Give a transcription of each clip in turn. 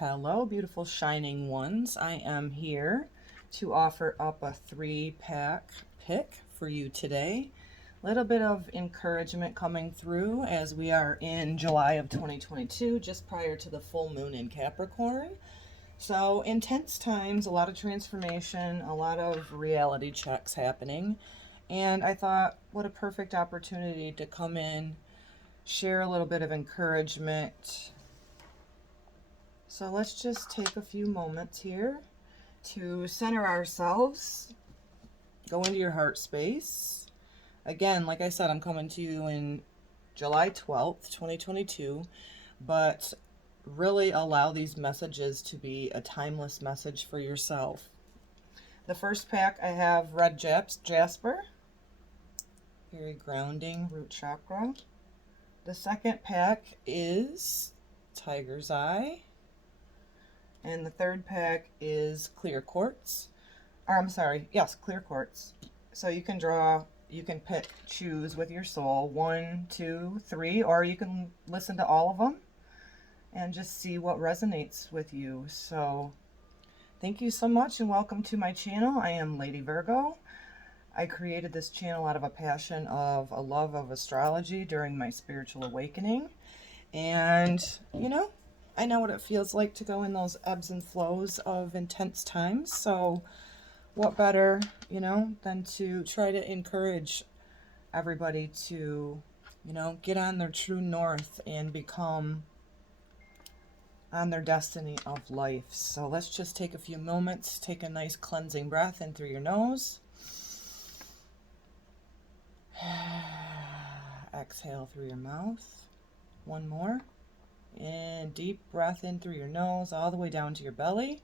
Hello, beautiful shining ones. I am here to offer up a 3-pack pick for you today. A little bit of encouragement coming through as we are in July of 2022, just prior to the full moon in Capricorn. So intense times, a lot of transformation, a lot of reality checks happening. And I thought, what a perfect opportunity to come in, share a little bit of encouragement. So let's just take a few moments here to center ourselves, go into your heart space. Again, like I said, I'm coming to you in July 12th, 2022, but really allow these messages to be a timeless message for yourself. The first pack I have Red Jasper, very grounding root chakra. The second pack is Tiger's Eye. And the third pack is clear quartz. Clear quartz. So you can choose with your soul 1, 2, 3, or you can listen to all of them and just see what resonates with you. So thank you so much and welcome to my channel. I am Lady Virgo. I created this channel out of a passion of a love of astrology during my spiritual awakening. And, I know what it feels like to go in those ebbs and flows of intense times. So what better, than to try to encourage everybody to, get on their true north and become on their destiny of life. So let's just take a few moments, take a nice cleansing breath in through your nose. Exhale through your mouth. One more. And deep breath in through your nose all the way down to your belly.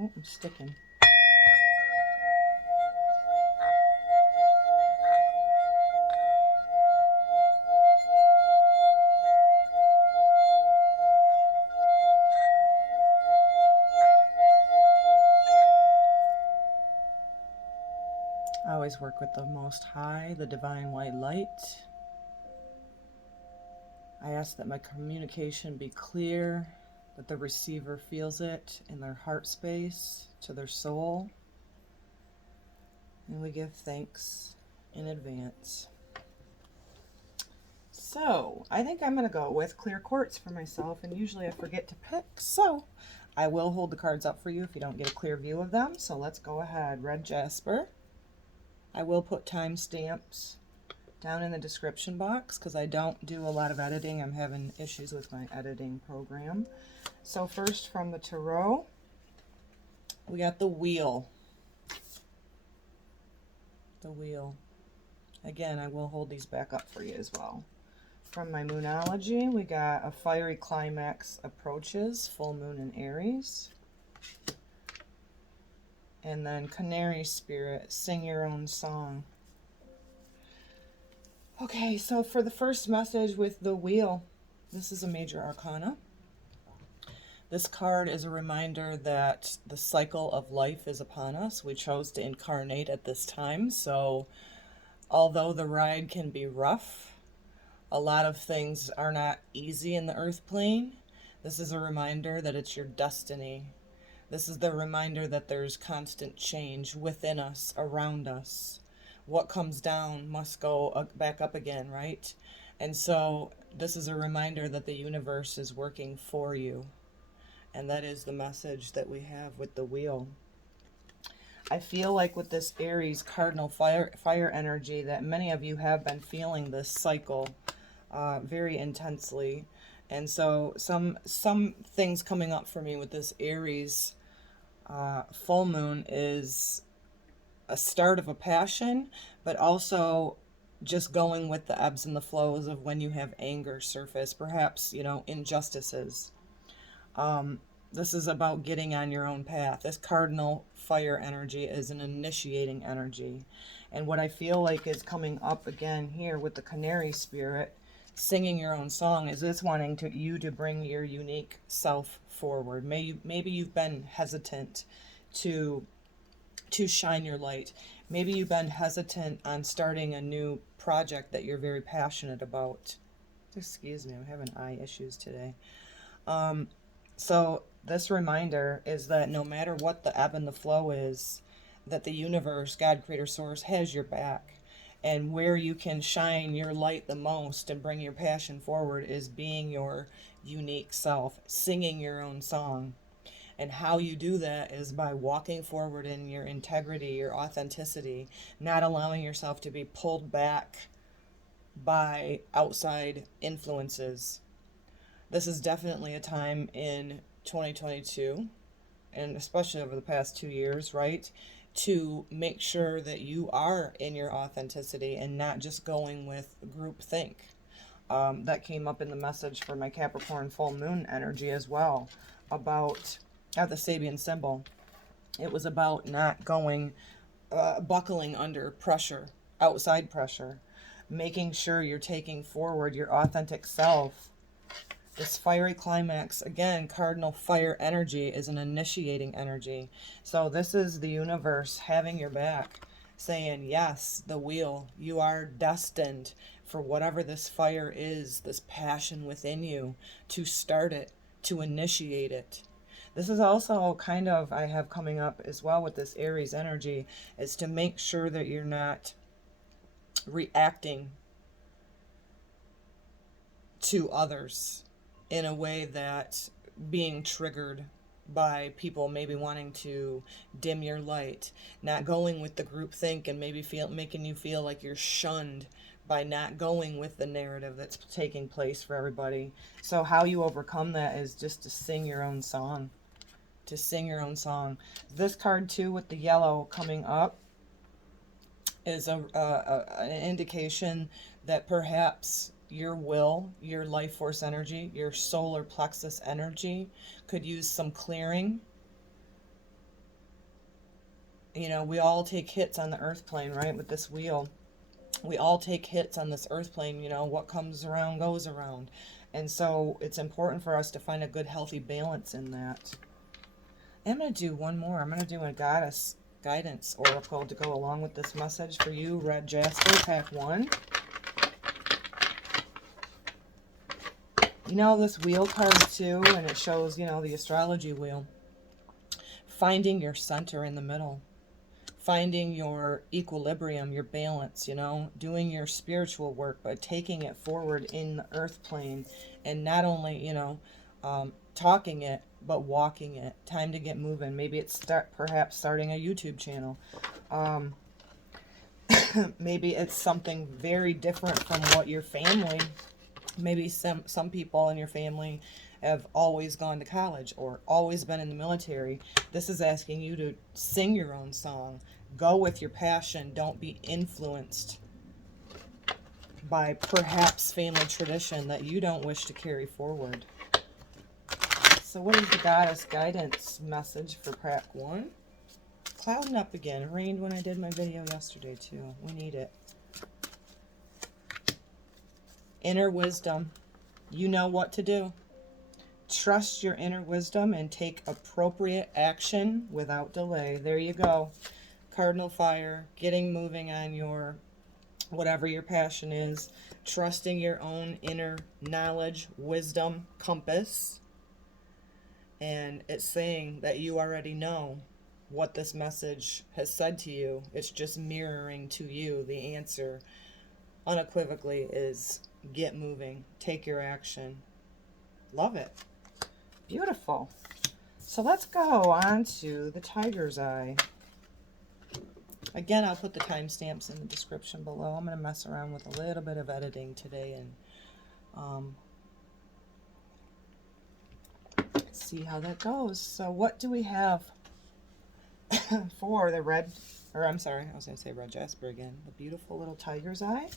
Oh, I'm sticking. I always work with the Most High, the Divine White Light. I ask that my communication be clear, that the receiver feels it in their heart space, to their soul. And we give thanks in advance. So, I think I'm going to go with clear quartz for myself, and usually I forget to pick, so I will hold the cards up for you if you don't get a clear view of them. So let's go ahead. Red Jasper. I will put timestamps down in the description box because I don't do a lot of editing. I'm having issues with my editing program. So first from the tarot, we got the wheel. The wheel. Again, I will hold these back up for you as well. From my Moonology, we got a fiery climax approaches, full moon in Aries. And then Canary Spirit, sing your own song. Okay, so for the first message with the wheel, this is a major arcana. This card is a reminder that the cycle of life is upon us. We chose to incarnate at this time, so although the ride can be rough, a lot of things are not easy in the earth plane. This is a reminder that it's your destiny. This is the reminder that there's constant change within us, around us. What comes down must go back up again, right? And so this is a reminder that the universe is working for you. And that is the message that we have with the wheel. I feel like with this Aries cardinal fire energy that many of you have been feeling this cycle very intensely. And so some things coming up for me with this Aries full moon is a start of a passion, but also just going with the ebbs and the flows of when you have anger surface, perhaps, injustices. This is about getting on your own path. This cardinal fire energy is an initiating energy. And what I feel like is coming up again here with the canary spirit, singing your own song, is this wanting you to bring your unique self forward. Maybe you've been hesitant to shine your light. Maybe you've been hesitant on starting a new project that you're very passionate about. Excuse me, I'm having eye issues today. So this reminder is that no matter what the ebb and the flow is, that the universe, God, Creator, Source, has your back. And where you can shine your light the most and bring your passion forward is being your unique self, singing your own song. And how you do that is by walking forward in your integrity, your authenticity, not allowing yourself to be pulled back by outside influences. This is definitely a time in 2022, and especially over the past 2 years, right, to make sure that you are in your authenticity and not just going with groupthink. That came up in the message for my Capricorn full moon energy as well, about the Sabian symbol. It was about not going, buckling under pressure, outside pressure, making sure you're taking forward your authentic self. This fiery climax, again, cardinal fire energy, is an initiating energy. So this is the universe having your back, saying, yes, the wheel, you are destined for whatever this fire is, this passion within you, to start it, to initiate it. This is also kind of, I have coming up as well with this Aries energy, is to make sure that you're not reacting to others in a way that being triggered by people maybe wanting to dim your light, not going with the group think and maybe making you feel like you're shunned by not going with the narrative that's taking place for everybody. So how you overcome that is just to sing your own song. To sing your own song. This card too with the yellow coming up is an indication that perhaps your will, your life force energy, your solar plexus energy could use some clearing. You know, we all take hits on the earth plane, right? With this wheel, we all take hits on this earth plane. You know, what comes around goes around. And so it's important for us to find a good, healthy balance in that. I'm going to do one more. I'm going to do a goddess guidance oracle to go along with this message for you, Red Jasper, pack 1. You know, this wheel card too, and it shows, you know, the astrology wheel. Finding your center in the middle. Finding your equilibrium, your balance, you know, doing your spiritual work, but taking it forward in the earth plane, and not only, you know, talking it, but walking it. Time to get moving. Maybe it's perhaps starting a YouTube channel. Maybe it's something very different from what your family, maybe some people in your family have always gone to college or always been in the military. This is asking you to sing your own song. Go with your passion. Don't be influenced by perhaps family tradition that you don't wish to carry forward. So what is the goddess guidance message for pack 1? Clouding up again. It rained when I did my video yesterday too. We need it. Inner wisdom. You know what to do. Trust your inner wisdom and take appropriate action without delay. There you go. Cardinal fire. Getting moving on your, whatever your passion is. Trusting your own inner knowledge, wisdom, compass. And it's saying that you already know what this message has said to you. It's just mirroring to you the answer unequivocally is get moving. Take your action. Love it. Beautiful. So let's go on to the tiger's eye. Again, I'll put the timestamps in the description below. I'm going to mess around with a little bit of editing today and see how that goes. So what do we have for the red, or I'm sorry, I was going to say Red Jasper again, the beautiful little tiger's eye?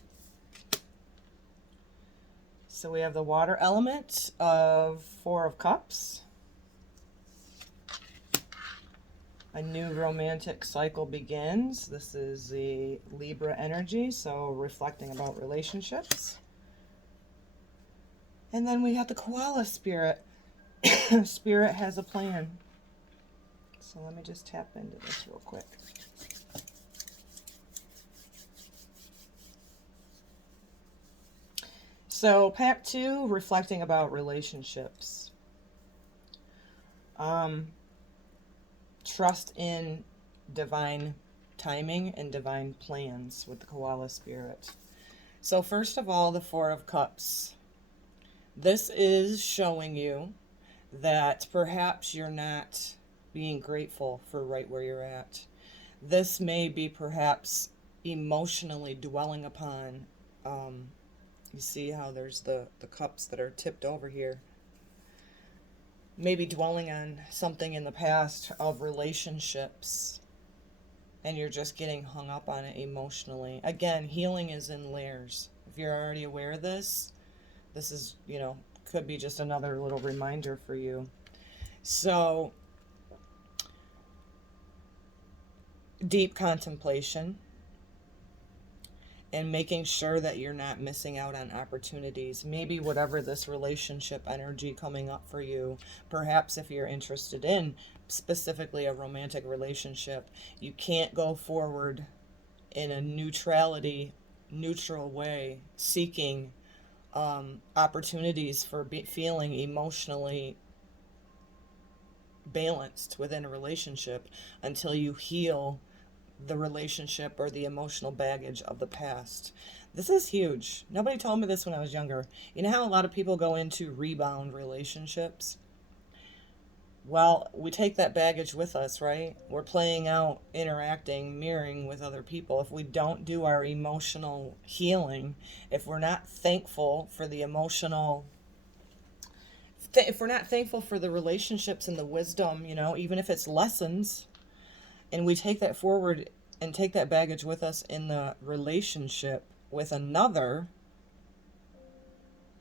So we have the water element of 4 of Cups. A new romantic cycle begins. This is the Libra energy, so reflecting about relationships. And then we have the koala spirit. Spirit has a plan. So let me just tap into this real quick. So pack 2, reflecting about relationships. Trust in divine timing and divine plans with the koala spirit. So first of all, the Four of Cups. This is showing you that perhaps you're not being grateful for right where you're at. This may be perhaps emotionally dwelling upon, you see how there's the cups that are tipped over here. Maybe dwelling on something in the past of relationships, and you're just getting hung up on it emotionally. Again, healing is in layers. If you're already aware of this, this is, could be just another little reminder for you. So, deep contemplation and making sure that you're not missing out on opportunities. Maybe whatever this relationship energy coming up for you, perhaps if you're interested in specifically a romantic relationship, you can't go forward in a neutral way, seeking opportunities for feeling emotionally balanced within a relationship until you heal the relationship or the emotional baggage of the past. This is huge. Nobody told me this when I was younger. You know how a lot of people go into rebound relationships? Well, we take that baggage with us, right? We're playing out, interacting, mirroring with other people. If we don't do our emotional healing, if we're not thankful for the emotional, if we're not thankful for the relationships and the wisdom, even if it's lessons, and we take that forward and take that baggage with us in the relationship with another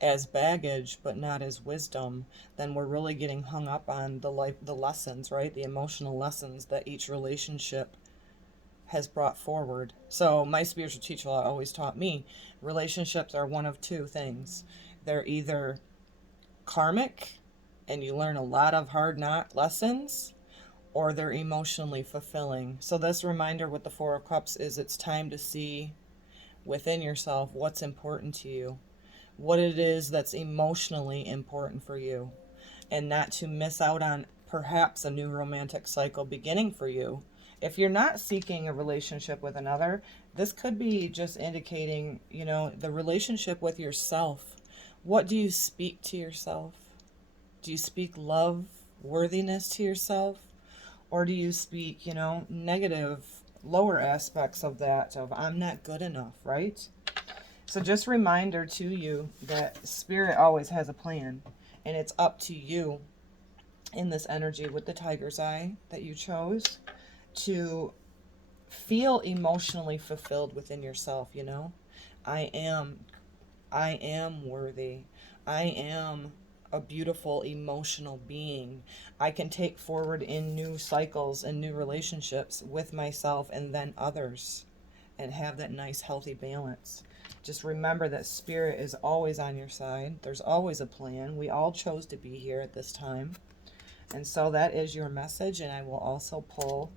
as baggage but not as wisdom, then we're really getting hung up on the lessons, right? The emotional lessons that each relationship has brought forward. So my spiritual teacher always taught me relationships are one of two things. They're either karmic and you learn a lot of hard knock lessons, or they're emotionally fulfilling. So this reminder with the Four of Cups is it's time to see within yourself what's important to you, what it is that's emotionally important for you, and not to miss out on perhaps a new romantic cycle beginning for you. If you're not seeking a relationship with another, this could be just indicating, the relationship with yourself. What do you speak to yourself? Do you speak love, worthiness to yourself? Or do you speak, negative, lower aspects of that, of I'm not good enough, right? So just reminder to you that Spirit always has a plan, and it's up to you in this energy with the tiger's eye that you chose to feel emotionally fulfilled within yourself, I am worthy. I am a beautiful emotional being. I can take forward in new cycles and new relationships with myself and then others and have that nice healthy balance. Just remember that Spirit is always on your side. There's always a plan. We all chose to be here at this time. And so that is your message, and I will also pull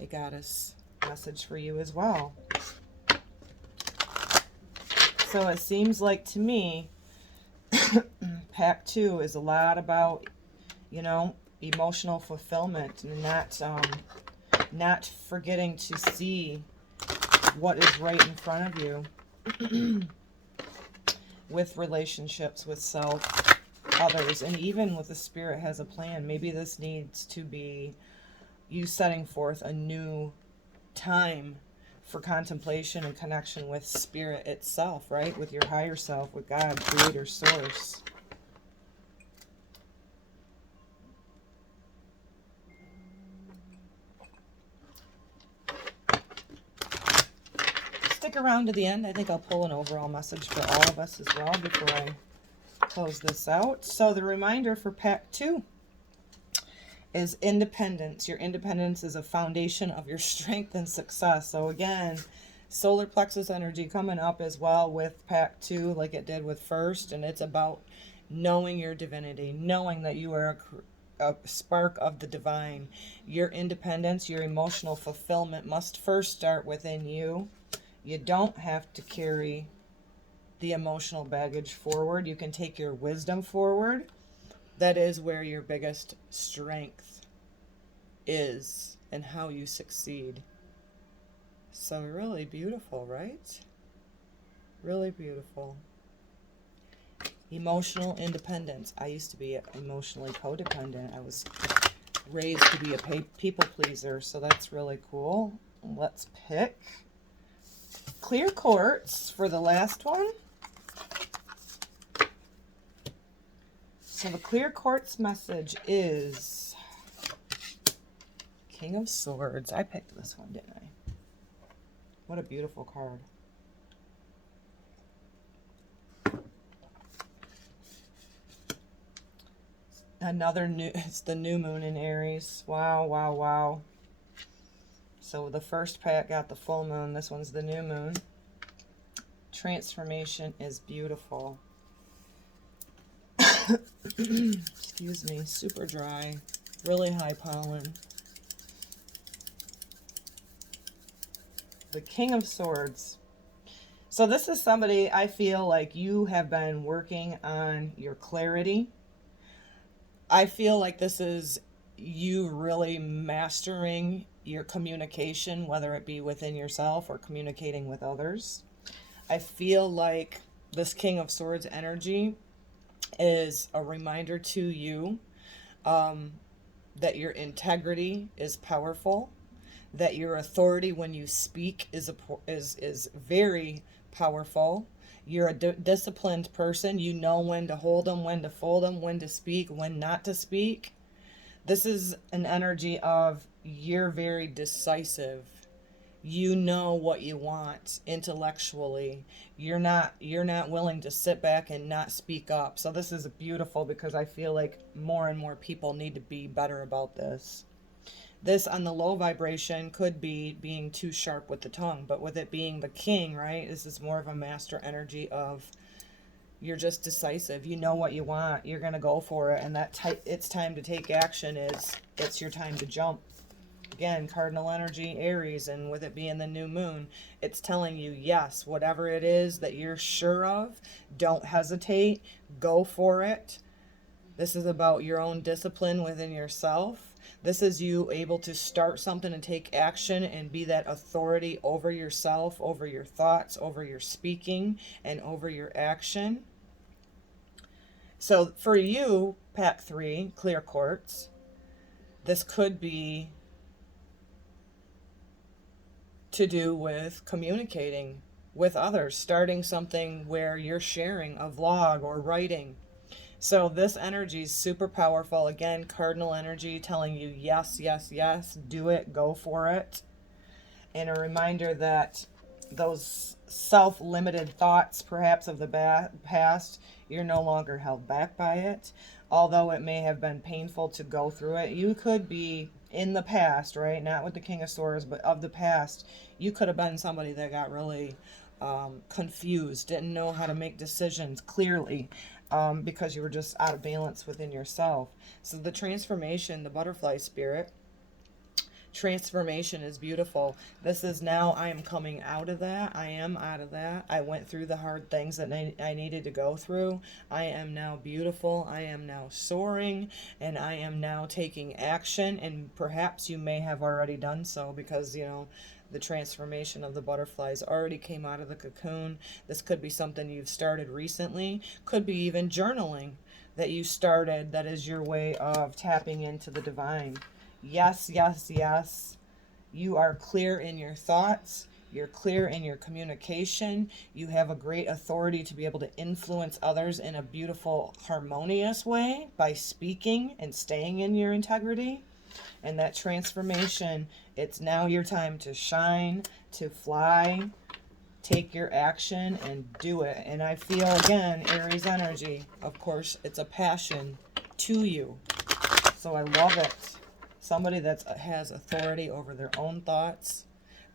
a goddess message for you as well. So it seems like to me pack 2 is a lot about, emotional fulfillment and not forgetting to see what is right in front of you with relationships, with self, others, and even with the Spirit has a plan. Maybe this needs to be you setting forth a new time for contemplation and connection with Spirit itself, right? With your higher self, with God, Creator, Source. Stick around to the end. I think I'll pull an overall message for all of us as well before I close this out. So the reminder for pack 2 is independence. Your independence is a foundation of your strength and success. So again, solar plexus energy coming up as well with pack 2 like it did with first, and it's about knowing your divinity, knowing that you are a spark of the divine. Your independence, your emotional fulfillment must first start within you. You don't have to carry the emotional baggage forward. You can take your wisdom forward. That is where your biggest strength is and how you succeed. So really beautiful, right? Really beautiful. Emotional independence. I used to be emotionally codependent. I was raised to be a people pleaser, so that's really cool. Let's pick clear quartz for the last one. So the clear quartz message is King of Swords. I picked this one, didn't I? What a beautiful card. Another new, it's the new moon in Aries. Wow, wow, wow. So the first pack got the full moon. This one's the new moon. Transformation is beautiful. Excuse me, super dry, really high pollen. The King of Swords. So this is somebody, I feel like you have been working on your clarity. I feel like this is you really mastering your communication, whether it be within yourself or communicating with others. I feel like this King of Swords energy is a reminder to you that your integrity is powerful, that your authority when you speak is very powerful. You're a disciplined person. You know when to hold them, when to fold them, when to speak, when not to speak. This is an energy of you're very decisive. You know what you want intellectually. You're not willing to sit back and not speak up. So this is beautiful because I feel like more and more people need to be better about this. This on the low vibration could be being too sharp with the tongue, but with it being the king, right? This is more of a master energy of you're just decisive. You know what you want. You're going to go for it. And it's time to take action it's your time to jump. Again, cardinal energy, Aries, and with it being the new moon, it's telling you, yes, whatever it is that you're sure of, don't hesitate. Go for it. This is about your own discipline within yourself. This is you able to start something and take action and be that authority over yourself, over your thoughts, over your speaking, and over your action. So for you, pack 3, clear quartz, this could be to do with communicating with others, starting something where you're sharing a vlog or writing. So this energy is super powerful. Again, cardinal energy telling you yes, yes, yes, do it, go for it. And a reminder that those self-limited thoughts perhaps of the past, you're no longer held back by it. Although it may have been painful to go through it, you could be in the past, right? Not with the King of Swords, but of the past. You could have been somebody that got really confused, didn't know how to make decisions clearly. Because you were just out of balance within yourself. So the transformation, the butterfly spirit, transformation is beautiful. This is now I am coming out of that. I am out of that. I went through the hard things that I needed to go through. I am now beautiful. I am now soaring, and I am now taking action. And perhaps you may have already done so because, you know, the transformation of the butterflies already came out of the cocoon. This could be something you've started recently. Could be even journaling that you started that is your way of tapping into the divine. Yes, yes, yes. You are clear in your thoughts. You're clear in your communication. You have a great authority to be able to influence others in a beautiful, harmonious way by speaking and staying in your integrity. And that transformation, it's now your time to shine, to fly, take your action and do it. And I feel, again, Aries energy, of course, it's a passion to you. So I love it. Somebody that has authority over their own thoughts,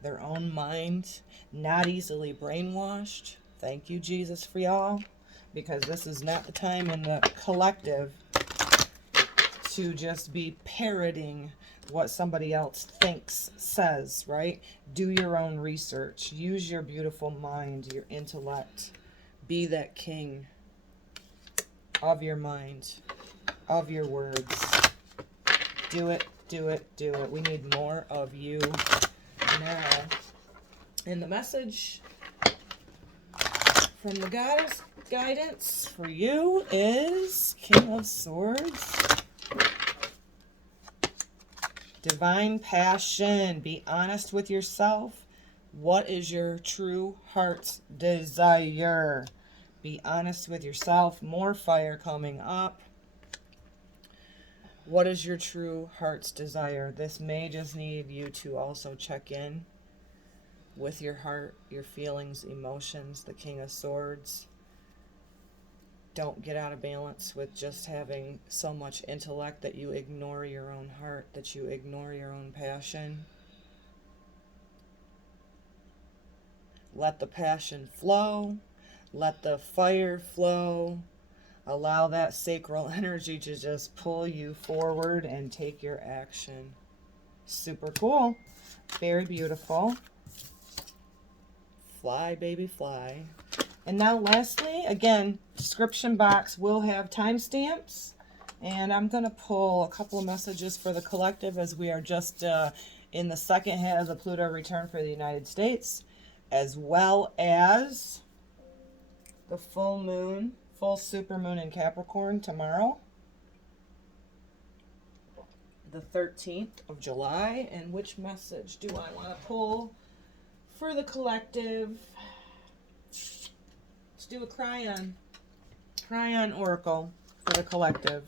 their own mind, not easily brainwashed. Thank you, Jesus, for y'all, because this is not the time in the collective to just be parroting what somebody else thinks, says, right? Do your own research. Use your beautiful mind, your intellect. Be that king of your mind, of your words. Do it, do it, do it. We need more of you now. And the message from the goddess guidance for you is King of Swords. Divine passion. Be honest with yourself. What is your true heart's desire? Be honest with yourself. More fire coming up. What is your true heart's desire? This may just need you to also check in with your heart, your feelings, emotions, the King of Swords. Don't get out of balance with just having so much intellect that you ignore your own heart, that you ignore your own passion. Let the passion flow. Let the fire flow. Allow that sacral energy to just pull you forward and take your action. Super cool. Very beautiful. Fly, baby, fly. And now lastly, again, description box will have timestamps. And I'm going to pull a couple of messages for the collective as we are just in the second half of the Pluto return for the United States, as well as the full moon, full supermoon in Capricorn tomorrow, the 13th of July. And which message do I want to pull for the collective? Let's do a Cryon Oracle for the collective.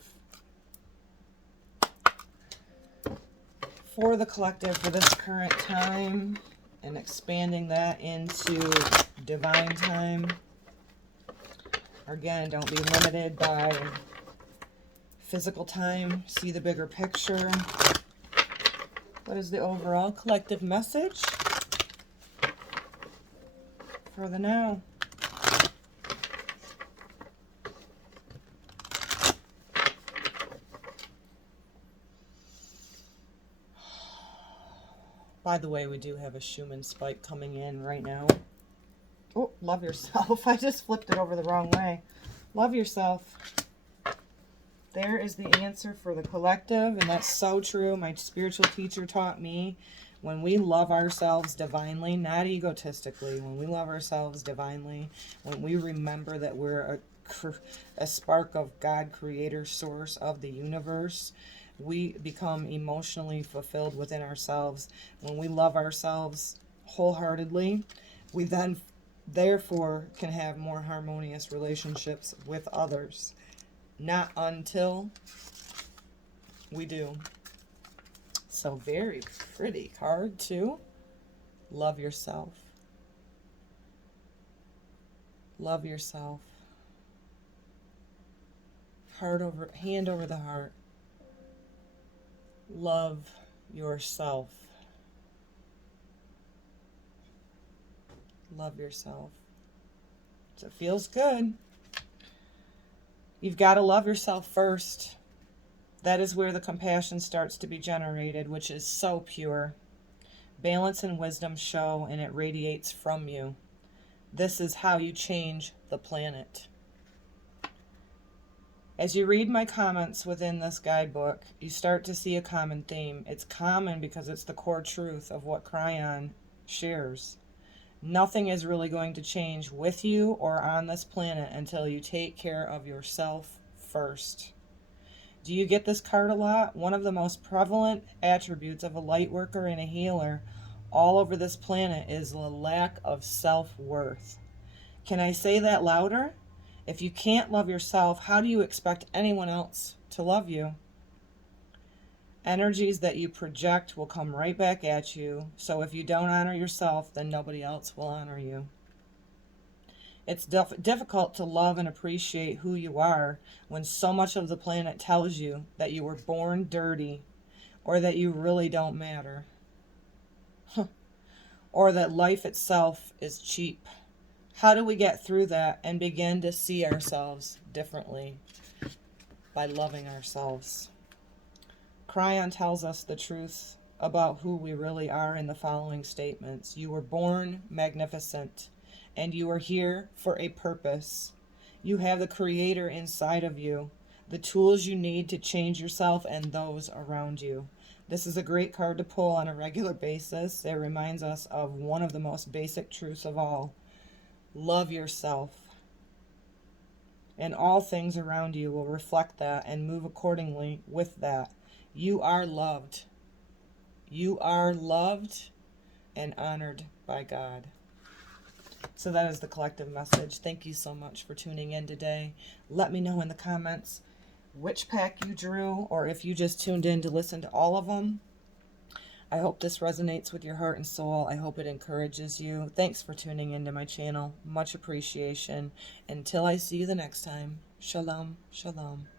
For the collective for this current time and expanding that into divine time. Again, don't be limited by physical time. See the bigger picture. What is the overall collective message for the now? By the way, we do have a Schumann spike coming in right now. Oh, love yourself. I just flipped it over the wrong way. Love yourself. There is the answer for the collective, and that's so true. My spiritual teacher taught me when we love ourselves divinely, not egotistically, when we love ourselves divinely, when we remember that we're a spark of God, creator, source of the universe, we become emotionally fulfilled within ourselves. When we love ourselves wholeheartedly, we then therefore can have more harmonious relationships with others. Not until we do. So very pretty card too. Love yourself. Love yourself. Hand over the heart. Love yourself. Love yourself. So it feels good. You've got to love yourself first. That is where the compassion starts to be generated, which is so pure. Balance and wisdom show, and it radiates from you. This is how you change the planet. As you read my comments within this guidebook, you start to see a common theme. It's common because it's the core truth of what Cryon shares. Nothing is really going to change with you or on this planet until you take care of yourself first. Do you get this card a lot? One of the most prevalent attributes of a light worker and a healer all over this planet is the lack of self-worth. Can I say that louder? If you can't love yourself, how do you expect anyone else to love you? Energies that you project will come right back at you. So if you don't honor yourself, then nobody else will honor you. It's difficult to love and appreciate who you are when so much of the planet tells you that you were born dirty, or that you really don't matter, or that life itself is cheap. How do we get through that and begin to see ourselves differently? By loving ourselves. Cryon tells us the truth about who we really are in the following statements. You were born magnificent, and you are here for a purpose. You have the Creator inside of you, the tools you need to change yourself and those around you. This is a great card to pull on a regular basis. It reminds us of one of the most basic truths of all. Love yourself. And all things around you will reflect that and move accordingly with that. You are loved. You are loved and honored by God. So that is the collective message. Thank you so much for tuning in today. Let me know in the comments which pack you drew, or if you just tuned in to listen to all of them. I hope this resonates with your heart and soul. I hope it encourages you. Thanks for tuning into my channel. Much appreciation. Until I see you the next time. Shalom, shalom.